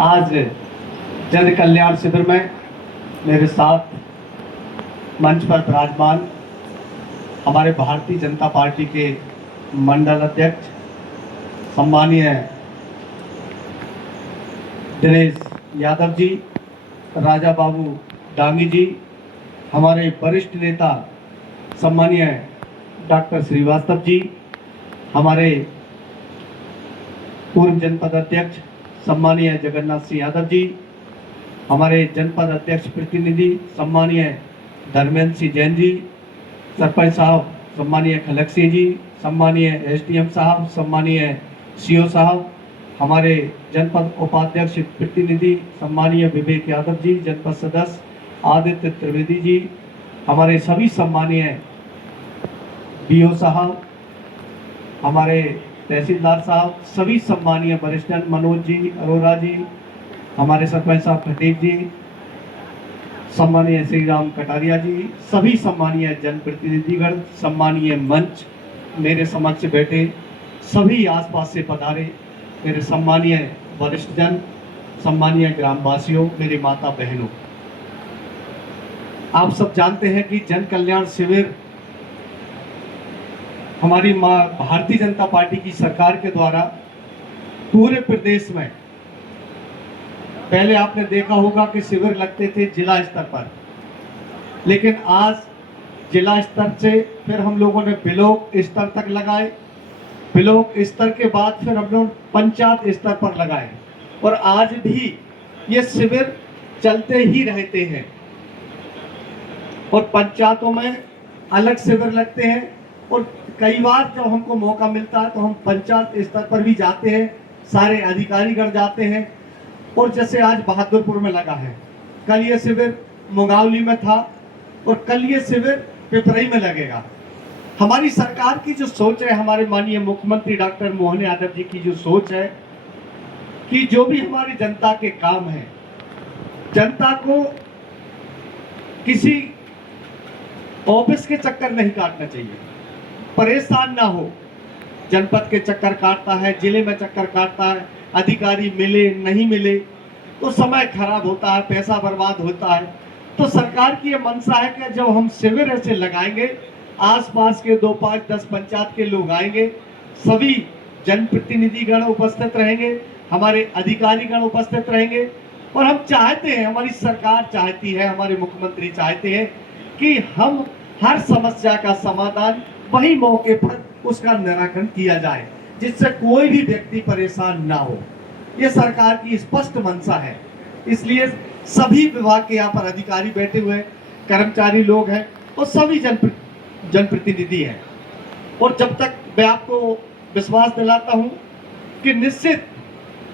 आज जन कल्याण शिविर में मेरे साथ मंच पर विराजमान हमारे भारतीय जनता पार्टी के मंडल अध्यक्ष सम्मानीय दिनेश यादव जी, राजा बाबू डांगी जी, हमारे वरिष्ठ नेता सम्मानीय डॉक्टर श्रीवास्तव जी, हमारे पूर्व जनपद अध्यक्ष सम्मानीय जगन्नाथ सिंह यादव जी, हमारे जनपद अध्यक्ष प्रतिनिधि सम्मानीय धर्मेंद्र सिंह जैन जी, सरपंच साहब सम्मानीय खलक सिंह जी, सम्मानीय एसडीएम साहब, सम्मानीय सीओ साहब, हमारे जनपद उपाध्यक्ष प्रतिनिधि सम्मानीय विवेक यादव जी, जनपद सदस्य आदित्य त्रिवेदी जी, हमारे सभी सम्मानीय बीओ साहब, हमारे तहसीलदार साहब, सभी सम्मानीय वरिष्ठ मनोज जी अरोरा जी, हमारे सरपंच साहब प्रदीप जी, सम्मानीय श्री राम कटारिया जी, सभी सम्मानीय जनप्रतिनिधिगण, सम्मानीय मंच, मेरे समक्ष बैठे सभी आसपास से पधारे मेरे सम्मानीय वरिष्ठ जन, सम्मानीय ग्रामवासियों, मेरी माता बहनों, आप सब जानते हैं कि जन कल्याण शिविर हमारी भारतीय जनता पार्टी की सरकार के द्वारा पूरे प्रदेश में, पहले आपने देखा होगा कि शिविर लगते थे जिला स्तर पर, लेकिन आज जिला स्तर से फिर हम लोगों ने ब्लॉक स्तर तक लगाए, ब्लॉक स्तर के बाद फिर हम लोग पंचायत स्तर पर लगाए और आज भी ये शिविर चलते ही रहते हैं। और पंचायतों में अलग शिविर लगते हैं और कई बार जब हमको मौका मिलता है तो हम पंचायत स्तर पर भी जाते हैं, सारे अधिकारीगण जाते हैं। और जैसे आज बहादुरपुर में लगा है, कल ये शिविर मुंगावली में था और कल ये शिविर पिपरई में लगेगा। हमारी सरकार की जो सोच है, हमारे माननीय मुख्यमंत्री डॉक्टर मोहन यादव जी की जो सोच है कि जो भी हमारी जनता के काम है, जनता को किसी ऑफिस के चक्कर नहीं काटना चाहिए, परेशान ना हो। जनपद के चक्कर काटता है, जिले में चक्कर काटता है, अधिकारी मिले नहीं मिले तो समय खराब होता है, पैसा बर्बाद होता है। तो सरकार की ये मंशा है कि जब हम शिविर ऐसे लगाएंगे, आसपास के 2, 5, 10 पंचायत के लोग आएंगे, सभी जनप्रतिनिधिगण उपस्थित रहेंगे, हमारे अधिकारीगण उपस्थित रहेंगे और हम चाहते हैं, हमारी सरकार चाहती है, हमारे मुख्यमंत्री चाहते हैं कि हम हर समस्या का समाधान वही मौके पर उसका निराकरण किया जाए, जिससे कोई भी व्यक्ति परेशान ना हो। ये सरकार की स्पष्ट मंशा है। इसलिए सभी विभाग के यहाँ पर अधिकारी बैठे हुए, कर्मचारी लोग हैं और सभी जनप्रतिनिधि हैं। और जब तक मैं आपको विश्वास दिलाता हूँ कि निश्चित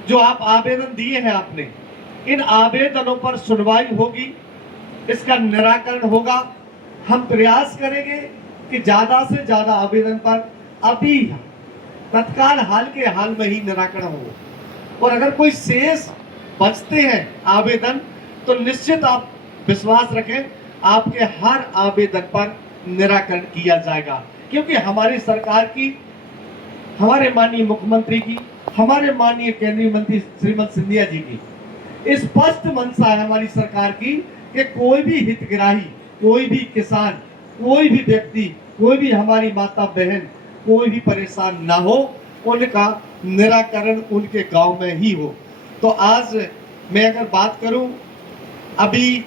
जो आप आवेदन दिए हैं आपने, इन आवेदनों पर सुनवाई होगी, इसका निराकरण होगा। हम प्रयास करेंगे कि ज्यादा से ज्यादा आवेदन पर अभी तत्काल हाल के हाल में ही निराकरण हो। और अगर कोई शेष बचते हैं आवेदन तो निश्चित आप विश्वास रखें, आपके हर आवेदन पर निराकरण किया जाएगा। क्योंकि हमारी सरकार की, हमारे माननीय मुख्यमंत्री की, हमारे माननीय केंद्रीय मंत्री श्रीमती सिंधिया जी की स्पष्ट मंशा है हमारी सरकार की कि कोई भी हितग्राही, कोई भी किसान, कोई भी व्यक्ति, कोई भी हमारी माता बहन, कोई भी परेशान ना हो, उनका निराकरण उनके गांव में ही हो। तो आज मैं अगर बात करूं, अभी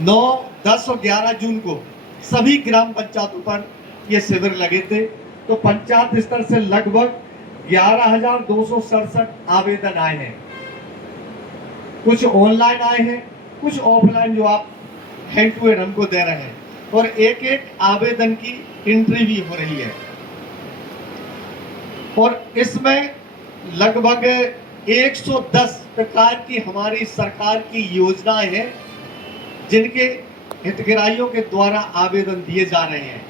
9, 10 और 11 जून को सभी ग्राम पंचायतों पर ये शिविर लगे थे। तो पंचायत स्तर से लगभग 11,267 आवेदन आए हैं। कुछ ऑनलाइन आए हैं, कुछ ऑफलाइन जो आप हैंड टू हैंड हमको दे रहे हैं, और एक एक आवेदन की एंट्री भी हो रही है। और इसमें लगभग 110 प्रकार की हमारी सरकार की योजनाएं हैं जिनके हितग्राहियों के द्वारा आवेदन दिए जा रहे हैं।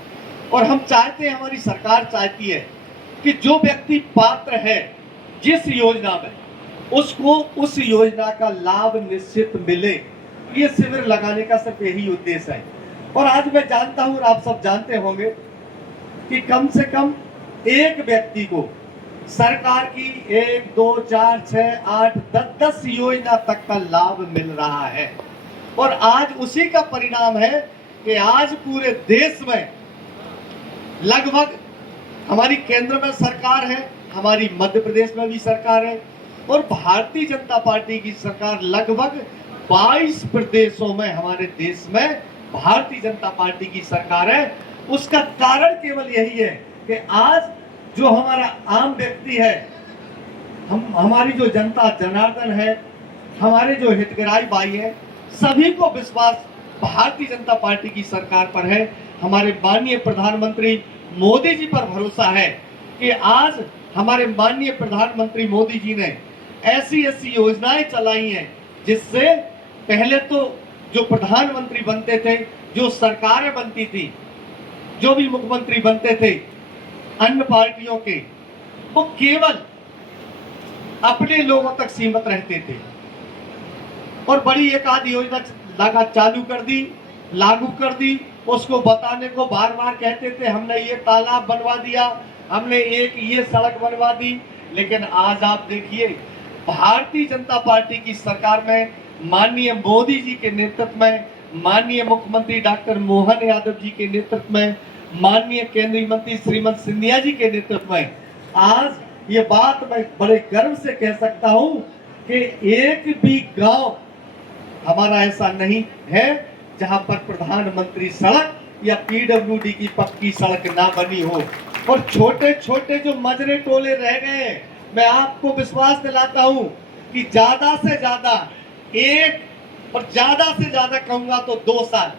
और हम चाहते हैं, हमारी सरकार चाहती है कि जो व्यक्ति पात्र है जिस योजना में, उसको उस योजना का लाभ निश्चित मिले। ये शिविर लगाने का सिर्फ यही उद्देश्य है। और आज मैं जानता हूं और आप सब जानते होंगे कि कम से कम एक व्यक्ति को सरकार की 1, 2, 4, 6, 8, 10 योजना तक का लाभ मिल रहा है। और आज उसी का परिणाम है कि आज पूरे देश में लगभग हमारी केंद्र में सरकार है, हमारी मध्य प्रदेश में भी सरकार है, और भारतीय जनता पार्टी की सरकार लगभग 22 प्रदेशों में हमारे देश में भारतीय जनता पार्टी की सरकार है। उसका कारण केवल यही है कि आज जो हमारा आम व्यक्ति है, हमारी जो जनता जनार्दन है, हमारे जो हितग्राही भाई है, सभी को विश्वास भारतीय जनता पार्टी की सरकार पर है। हमारे माननीय प्रधानमंत्री मोदी जी पर भरोसा है कि आज हमारे माननीय प्रधानमंत्री मोदी जी ने ऐसी ऐसी योजनाएं चलाई हैं जिससे पहले तो जो प्रधानमंत्री बनते थे, जो सरकारें बनती थी, जो भी मुख्यमंत्री बनते थे अन्य पार्टियों के, वो केवल अपने लोगों तक सीमित रहते थे और बड़ी एक आध योजना लगा चालू कर दी, लागू कर दी, उसको बताने को बार बार कहते थे हमने ये तालाब बनवा दिया, हमने एक ये सड़क बनवा दी। लेकिन आज आप देखिए भारतीय जनता पार्टी की सरकार में माननीय मोदी जी के नेतृत्व में, माननीय मुख्यमंत्री डॉक्टर मोहन यादव जी के नेतृत्व में, माननीय केंद्रीय मंत्री श्रीमती सिंधिया जी के नेतृत्व में आज ये बात मैं बड़े गर्व से कह सकता हूं कि एक भी गांव हमारा ऐसा नहीं है जहां पर प्रधानमंत्री सड़क या पीडब्ल्यूडी की पक्की सड़क ना बनी हो। और छोटे छोटे जो मजरे टोले रह गए, मैं आपको विश्वास दिलाता हूं कि ज्यादा से ज्यादा एक और ज्यादा से ज्यादा कहूंगा तो 2 साल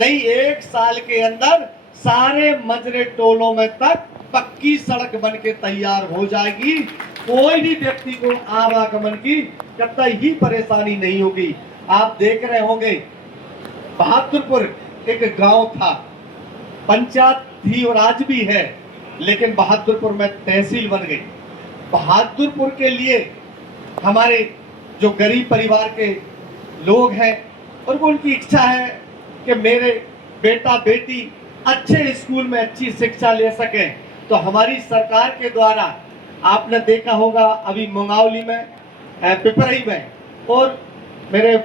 नहीं, 1 साल के अंदर सारे मजरे टोलों में तक पक्की सड़क बन के तैयार हो जाएगी। कोई भी व्यक्ति को आवागमन की कतई ही परेशानी नहीं होगी। आप देख रहे होंगे बहादुरपुर एक गांव था, पंचायत थी और आज भी है, लेकिन बहादुरपुर में तहसील बन गई। बहादुरपुर के लिए हमारे जो गरीब परिवार के लोग हैं और उनकी इच्छा है कि मेरे बेटा बेटी अच्छे स्कूल में अच्छी शिक्षा ले सके, तो हमारी सरकार के द्वारा आपने देखा होगा अभी मुंगावली में, पिपरई में और मेरे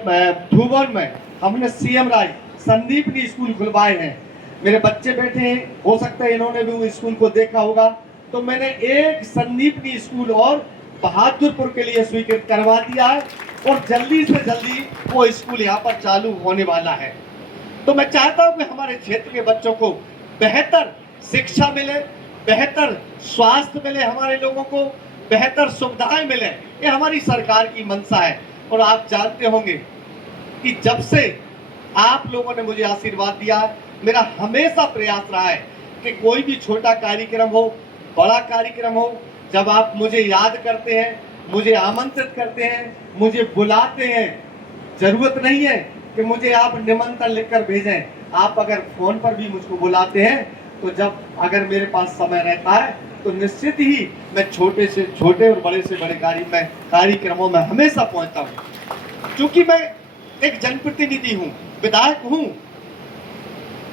धुवन में हमने सीएम राय संदीपनी स्कूल खुलवाए हैं। मेरे बच्चे बैठे हैं, हो सकता है इन्होंने भी वो स्कूल को देखा होगा। तो मैंने एक संदीपनी स्कूल और बहादुरपुर के लिए स्वीकृत करवा दिया है और जल्दी से जल्दी वो स्कूल यहाँ पर चालू होने वाला है। तो मैं चाहता हूँ कि हमारे क्षेत्र के बच्चों को बेहतर शिक्षा मिले, बेहतर स्वास्थ्य मिले, हमारे लोगों को बेहतर सुविधाएं मिले, ये हमारी सरकार की मंशा है। और आप जानते होंगे कि जब से आप लोगों ने मुझे आशीर्वाद दिया है, मेरा हमेशा प्रयास रहा है कि कोई भी छोटा कार्यक्रम हो, बड़ा कार्यक्रम हो, जब आप मुझे याद करते हैं, मुझे आमंत्रित करते हैं, मुझे बुलाते हैं, जरूरत नहीं है कि मुझे आप निमंत्रण लिखकर भेजें, आप अगर फोन पर भी मुझको बुलाते हैं तो जब अगर मेरे पास समय रहता है तो निश्चित ही मैं छोटे से छोटे और बड़े से बड़े कार्यक्रमों में हमेशा पहुंचता हूं। क्योंकि मैं एक जनप्रतिनिधि हूं, विधायक हूं,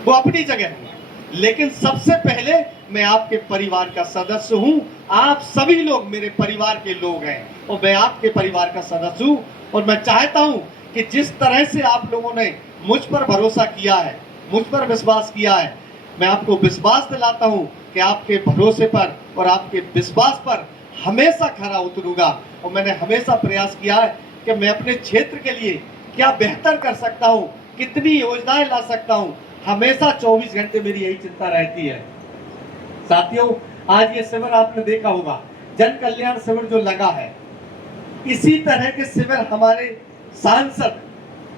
वो अपनी जगह हूं, लेकिन सबसे पहले मैं आपके परिवार का सदस्य हूं। आप सभी लोग मेरे परिवार के लोग हैं और मैं आपके परिवार का सदस्य हूं। और मैं चाहता हूं कि जिस तरह से आप लोगों ने मुझ पर भरोसा किया है, मुझ पर विश्वास किया है, मैं आपको विश्वास दिलाता हूं कि आपके भरोसे पर और आपके विश्वास पर हमेशा खरा उतरूंगा। और मैंने हमेशा प्रयास किया है कि मैं अपने क्षेत्र के लिए क्या बेहतर कर सकता हूं, कितनी योजनाएं ला सकता हूं, हमेशा 24 घंटे मेरी यही चिंता रहती है। साथियों, आज ये शिविर आपने देखा होगा, जन कल्याण शिविर जो लगा है, इसी तरह के शिविर हमारे सांसद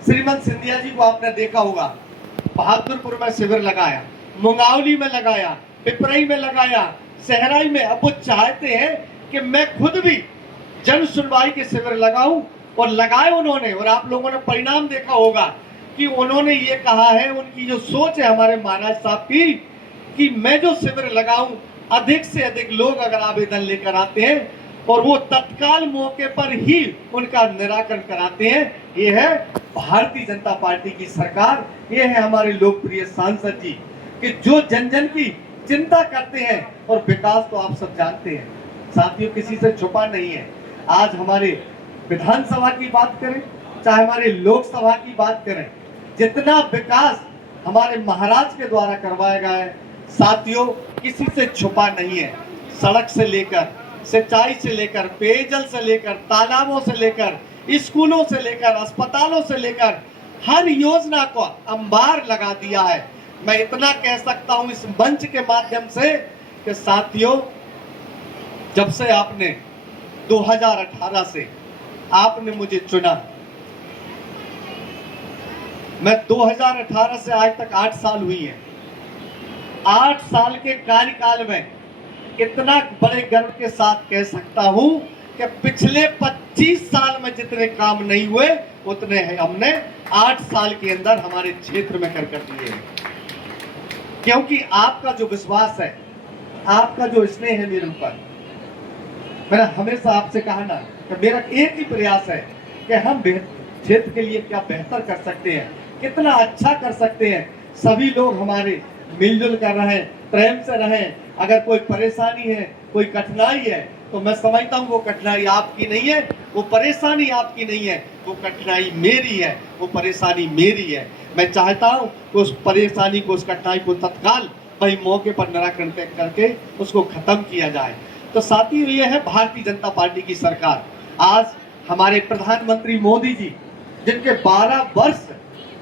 श्रीमती सिंधिया जी को आपने देखा होगा, बहादुरपुर में शिविर लगाया, मुंगावली में लगाया, पिपरई में लगाया, सहराई में। अब वो चाहते हैं कि मैं खुद भी जन सुनवाई के शिविर लगाऊं और लगाए उन्होंने। और आप लोगों ने परिणाम देखा होगा कि उन्होंने ये कहा है, उनकी जो सोच है हमारे महाराज साहब की, कि मैं जो शिविर लगाऊं, अधिक से अधिक लोग अगर आवेदन लेकर आते हैं और वो तत्काल मौके पर ही उनका निराकरण कराते हैं। ये है भारतीय जनता पार्टी की सरकार, ये है हमारे लोकप्रिय सांसद जी कि जो जन जन की चिंता करते हैं। और विकास तो आप सब जानते हैं, साथियों, किसी से छुपा नहीं है। आज हमारे विधानसभा की बात करें, चाहे हमारे लोकसभा की बात करें, जितना विकास हमारे महाराज के द्वारा करवाया गया है साथियों, किसी से छुपा नहीं है। सड़क से लेकर, सिंचाई से लेकर, पेयजल से लेकर, तालाबों से लेकर, स्कूलों से लेकर, अस्पतालों से लेकर हर योजना को अंबार लगा दिया है। मैं इतना कह सकता हूं इस मंच के माध्यम से कि साथियों, जब से आपने 2018 से आपने मुझे चुना, मैं 2018 से आज तक 8 साल हुई है। 8 साल के कार्यकाल में इतना बड़े गर्व के साथ कह सकता हूं कि पिछले 25 साल में जितने काम नहीं हुए उतने हमने 8 साल के अंदर हमारे क्षेत्र में कर दिए हैं। क्योंकि आपका जो विश्वास है, आपका जो स्नेह है मेरे ऊपर, मैंने हमेशा आपसे कहा ना कि मेरा एक ही प्रयास है कि हम क्षेत्र के लिए क्या बेहतर कर सकते हैं, कितना अच्छा कर सकते हैं। सभी लोग हमारे मिलजुल कर रहे हैं, प्रेम से रहें। अगर कोई परेशानी है, कोई कठिनाई है, तो मैं समझता हूँ वो कठिनाई आपकी नहीं है, वो परेशानी आपकी नहीं है, वो कठिनाई मेरी है, वो परेशानी मेरी है। मैं चाहता हूँ कि उस परेशानी को, उस कठिनाई को तत्काल वही मौके पर निराकरण करके उसको खत्म किया जाए। तो साथियों, ये है भारतीय जनता पार्टी की सरकार। आज हमारे प्रधानमंत्री मोदी जी, जिनके 12 वर्ष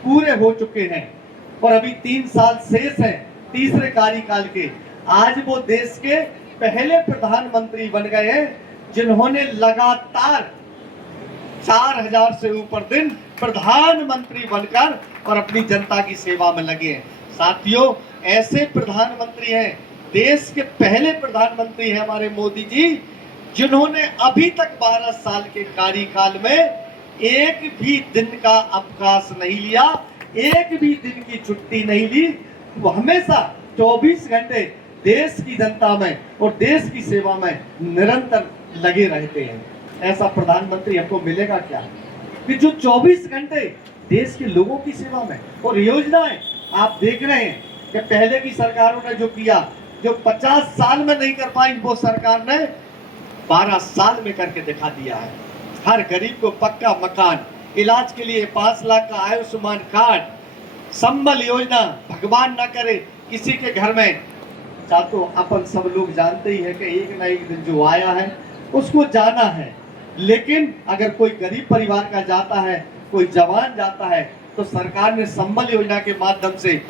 पूरे हो चुके हैं और अभी 3 साल शेष हैं तीसरे कार्यकाल के, आज वो देश के पहले प्रधानमंत्री बन गए हैं जिन्होंने लगातार 4000 से ऊपर दिन प्रधानमंत्री बनकर और अपनी जनता की सेवा में लगे हैं। साथियों, ऐसे प्रधानमंत्री हैं, देश के पहले प्रधानमंत्री हैं हमारे मोदी जी, जिन्होंने अभी तक 12 साल के कार्यकाल में एक भी दिन का अवकाश नहीं लिया, एक भी दिन की छुट्टी नहीं ली। वो हमेशा 24 घंटे देश की जनता में और देश की सेवा में निरंतर लगे रहते हैं। ऐसा प्रधानमंत्री हमको मिलेगा क्या कि जो 24 घंटे देश के लोगों की सेवा में। और योजनाएं आप देख रहे हैं कि पहले की सरकारों ने जो किया, जो 50 साल में नहीं कर पाई, वो सरकार ने 12 साल में करके दिखा दिया है। हर गरीब को पक्का मकान, इलाज के लिए 5 लाख का आयुष्मान कार्ड, संबल योजना, भगवान न करे किसी के घर में, तो अपन सब लोग जानते ही है कि एक ना एक दिन जो आया है उसको जाना है। लेकिन अगर कोई गरीब परिवार का जाता है, कोई जवान जाता है, तो सरकार ने संबल योजना के माध्यम से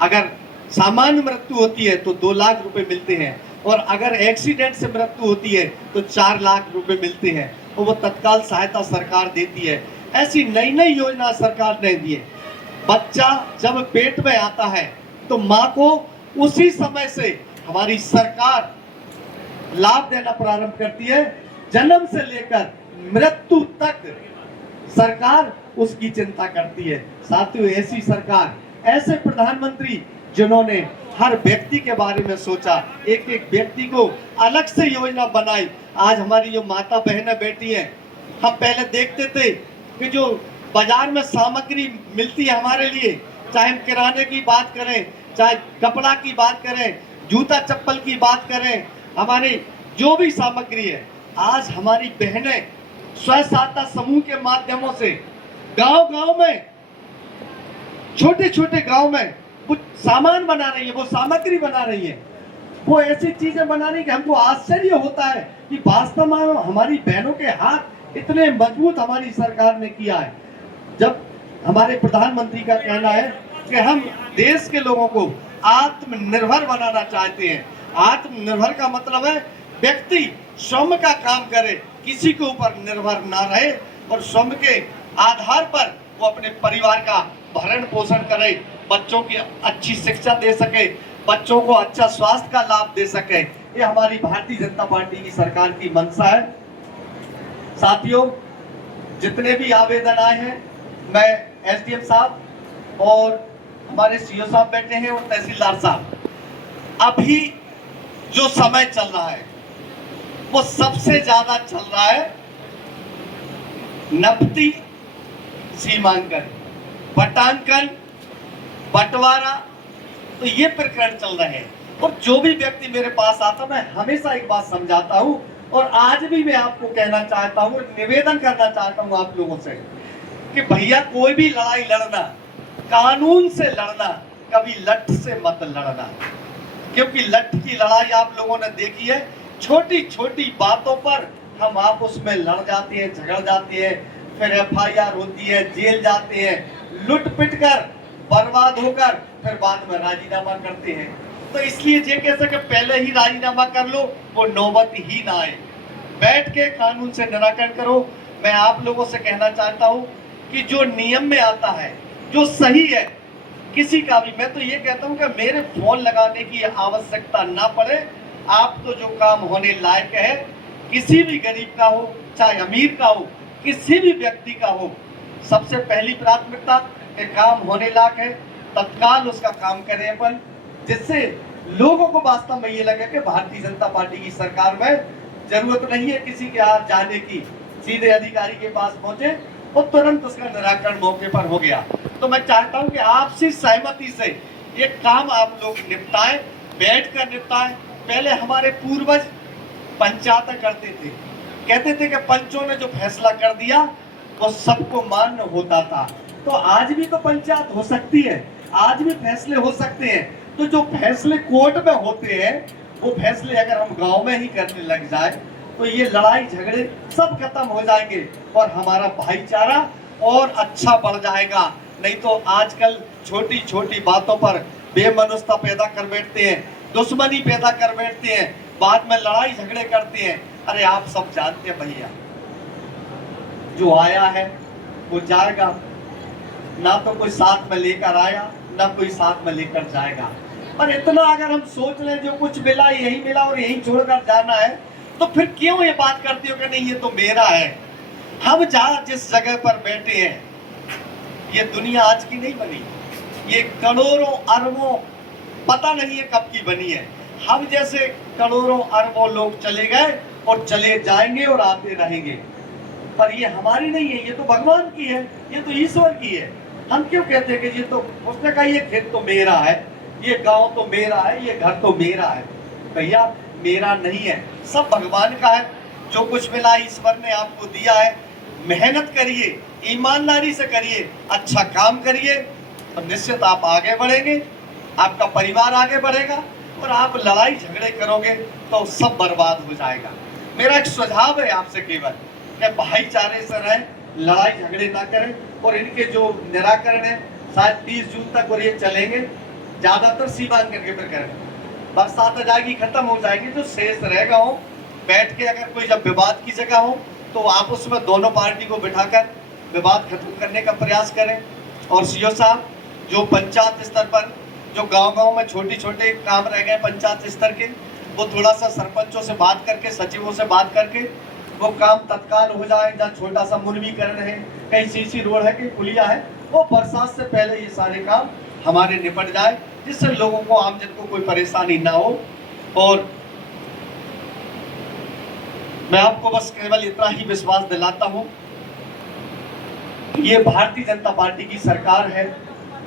अगर सामान्य मृत्यु होती है तो 2 लाख रुपए मिलते हैं, और अगर एक्सीडेंट से मृत्यु होती है तो 4 लाख रुपए मिलते हैं, और वो तत्काल सहायता सरकार देती है। ऐसी नई नई योजना सरकार ने दी है। बच्चा जब पेट में आता है तो माँ को उसी समय से हमारी सरकार लाभ देना प्रारंभ करती है। जन्म से लेकर मृत्यु तक सरकार उसकी चिंता करती है। साथियों, ऐसी सरकार, ऐसे प्रधानमंत्री जिन्होंने हर व्यक्ति के बारे में सोचा, एक एक व्यक्ति को अलग से योजना बनाई। आज हमारी जो माता बहनें बैठी हैं, हम पहले देखते थे कि जो बाजार में सामग्री मिलती है हमारे लिए, चाहे हम किराने की बात करें, चाहे कपड़ा की बात करें, जूता चप्पल की बात करें, हमारी जो भी सामग्री है, आज हमारी बहनें स्व सहायता समूह के माध्यमों से गांव-गांव में, छोटे छोटे गांव में कुछ सामान बना रही है, वो सामग्री बना रही है, वो ऐसी चीजें बना रही है कि हमको आश्चर्य होता है कि वास्तव में हमारी बहनों के हाथ इतने मजबूत हमारी सरकार ने किया है। जब हमारे प्रधानमंत्री का कहना है कि हम देश के लोगों को आत्मनिर्भर बनाना चाहते हैं। आत्मनिर्भर का मतलब है व्यक्ति श्रम का काम करे, किसी के ऊपर निर्भर ना रहे, और श्रम के आधार पर वो अपने परिवार का भरण पोषण करे, बच्चों की अच्छी शिक्षा दे सके, बच्चों को अच्छा स्वास्थ्य का लाभ दे सके। ये हमारी भारतीय जनता पार्टी की सरकार की मंशा है। साथियों, जितने भी आवेदन आए हैं, मैं एसडीएम साहब और हमारे सीओ साहब बैठे हैं और तहसीलदार साहब, अभी जो समय चल रहा है वो सबसे ज्यादा चल रहा है नपती सीमांकन, बटांकन, बंटवारा, तो ये प्रकरण चल रहे हैं। और जो भी व्यक्ति मेरे पास आता, मैं हमेशा एक बात समझाता हूं और आज भी मैं आपको कहना चाहता हूँ, निवेदन करना चाहता हूँ आप लोगों से कि भैया कोई भी लड़ाई लड़ना, कानून से लड़ना, कभी लठ से मत लड़ना, क्योंकि लठ की लड़ाई आप लोगों ने देखी है। छोटी छोटी बातों पर हम आपस में लड़ जाते हैं, झगड़ जाते हैं, फिर FIR होती है, जेल जाते हैं, लुट पिट कर बर्बाद होकर फिर बाद में राजीनामा करते हैं। तो इसलिए जे कैसे कि पहले ही राजीनामा कर लो, वो नौबत ही ना आए। बैठ के कानून से निराकरण करो। मैं आप लोगों से कहना चाहता हूं कि जो नियम में आता है, जो सही है, किसी का भी, मैं तो ये कहता हूं कि मेरे फोन लगाने की आवश्यकता ना पड़े। आप तो जो काम होने लायक है, किसी भी गरीब का हो चाहे अमीर का हो, किसी भी व्यक्ति का हो, सबसे पहली प्राथमिकता के काम होने लायक है, तत्काल उसका काम करें अपन, जिससे लोगों को वास्तव में ये लगे कि भारतीय जनता पार्टी की सरकार में जरूरत नहीं है किसी के हाथ जाने की, सीधे अधिकारी के पास पहुंचे और तुरंत उसका निराकरण मौके पर हो गया। तो मैं चाहता हूं कि आपसी सहमति से ये काम आप लोग निपटाएं, बैठ कर निपटाएं। पहले हमारे पूर्वज पंचायत करते थे, कहते थे कि पंचों ने जो फैसला कर दिया वो सबको मान्य होता था। तो आज भी तो पंचायत हो सकती है, आज भी फैसले हो सकते हैं। तो जो फैसले कोर्ट में होते हैं, वो फैसले अगर हम गांव में ही करने लग जाए तो ये लड़ाई झगड़े सब खत्म हो जाएंगे और हमारा भाईचारा और अच्छा बढ़ जाएगा। नहीं तो आजकल छोटी छोटी बातों पर बेमनुष्यता पैदा कर बैठते हैं, दुश्मनी पैदा कर बैठते हैं, बाद में लड़ाई झगड़े करते हैं। अरे आप सब जानते हैं भैया, जो आया है वो जाएगा, ना तो कोई साथ में लेकर आया, ना कोई साथ में लेकर जाएगा। और इतना अगर हम सोच लें जो कुछ मिला यही मिला और यही छोड़कर जाना है, तो फिर क्यों ये बात करती हो कि नहीं ये तो मेरा है। हम जहां जिस जगह पर बैठे हैं, ये दुनिया आज की नहीं बनी, ये करोड़ों अरबों पता नहीं है कब की बनी है। हम जैसे करोड़ों अरबों लोग चले गए और चले जाएंगे और आते रहेंगे, पर ये हमारी नहीं है, ये तो भगवान की है, ये तो ईश्वर की है। हम क्यों कहते हैं कि ये तो, उसने कहा ये खेत तो मेरा है, ये गांव तो मेरा है, ये घर तो मेरा है। भैया मेरा नहीं है, सब भगवान का है। जो कुछ मिला ईश्वर ने आपको दिया है, मेहनत करिए, ईमानदारी से करिए, अच्छा काम करिए, और निश्चित आप आगे बढ़ेंगे, आपका परिवार आगे बढ़ेगा। और आप लड़ाई झगड़े करोगे तो सब बर्बाद हो जाएगा। मेरा एक सुझाव है आपसे केवल कि भाईचारे से रहें, लड़ाई झगड़े ना करें। और इनके जो निराकरण है शायद 30 जून तक और ये चलेंगे, ज्यादातर सीमांकन के फिर करें, बरसात आ जाएगी, खत्म हो जाएगी, जो शेष रहेगा हो बैठ के, अगर कोई जब विवाद की जगह हो तो आप उसमें दोनों पार्टी को बिठाकर विवाद खत्म करने का प्रयास करें। और सीओ साहब, जो पंचायत स्तर पर जो गांव-गांव में छोटे छोटे काम रह गए पंचायत स्तर के, वो थोड़ा सा सरपंचों से बात करके, सचिवों से बात करके वो काम तत्काल हो जाए। जहाँ छोटा सा मुर्मीकरण है, कहीं सीसी रोड है, कहीं पुलिया है, वो बरसात से पहले ये सारे काम हमारे निपट जाए, जिससे लोगों को, आमजन को कोई परेशानी ना हो। और मैं आपको बस केवल इतना ही विश्वास दिलाता हूं, ये भारतीय जनता पार्टी की सरकार है,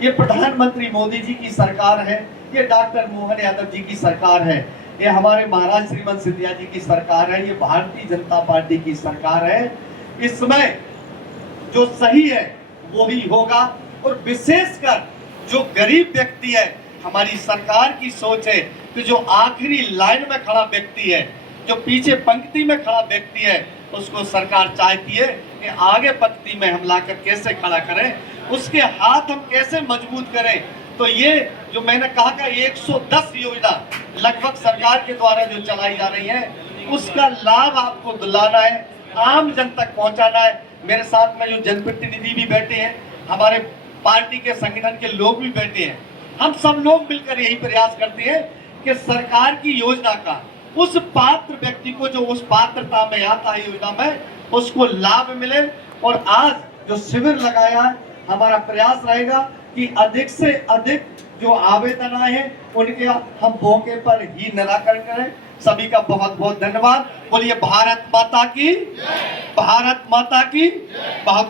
ये प्रधानमंत्री मोदी जी की सरकार है, ये डॉक्टर मोहन यादव जी की सरकार है, ये हमारे महाराज श्रीमंत सिंधिया जी की सरकार है, ये भारतीय जनता पार्टी की सरकार है। इसमें जो सही है वो ही होगा। और विशेषकर जो गरीब व्यक्ति है, हमारी सरकार की सोच है कि जो आखिरी लाइन में खड़ा व्यक्ति है, जो पीछे पंक्ति में खड़ा व्यक्ति है, उसको सरकार चाहती है कि आगे पंक्ति में हम लाकर कैसे खड़ा करें, उसके हाथ हम कैसे मजबूत करें। तो ये जो मैंने कहा कि 110 योजना लगभग सरकार के द्वारा जो चलाई जा रही है, उसका लाभ आपको दिलाना है, आम जन तक पहुंचाना है। मेरे साथ में जो जनप्रतिनिधि भी बैठे हैं, हमारे पार्टी के संगठन के लोग भी बैठे हैं, हम सब लोग मिलकर यही प्रयास करते हैं कि सरकार की योजना का उस पात्र व्यक्ति को, जो उस पात्रता में आता है योजना में, उसको लाभ मिले। और आज जो शिविर लगाया है, हमारा प्रयास रहेगा कि अधिक से अधिक जो आवेदन आए हैं उनके हम मौके पर ही निराकरण करें। सभी का बहुत बहुत धन्यवाद। बोलिए भारत माता की, भारत माता की। बहुत